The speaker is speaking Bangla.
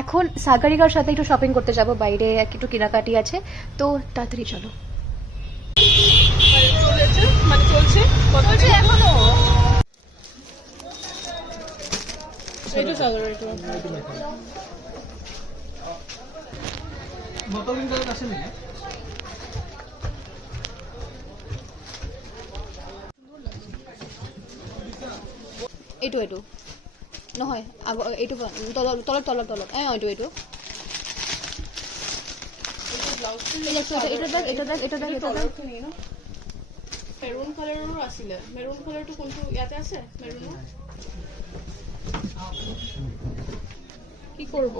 এখন সাগরিকার সাথে একটু শপিং করতে যাব, বাইরে একটু কেনাকাটি আছে, তো তাড়াতাড়ি চলো। চলছে এখনো। এটা চলো, এটা বোতল কিন্তু আছে নাকি? এইটো নহয়, এইটো তলত তলত তলত তলত এইটো মেৰুন কালাৰৰো আছিলে। মেৰুন কালাৰটো কোনটো ইয়াতে আছে? মেৰুন কি কৰিব?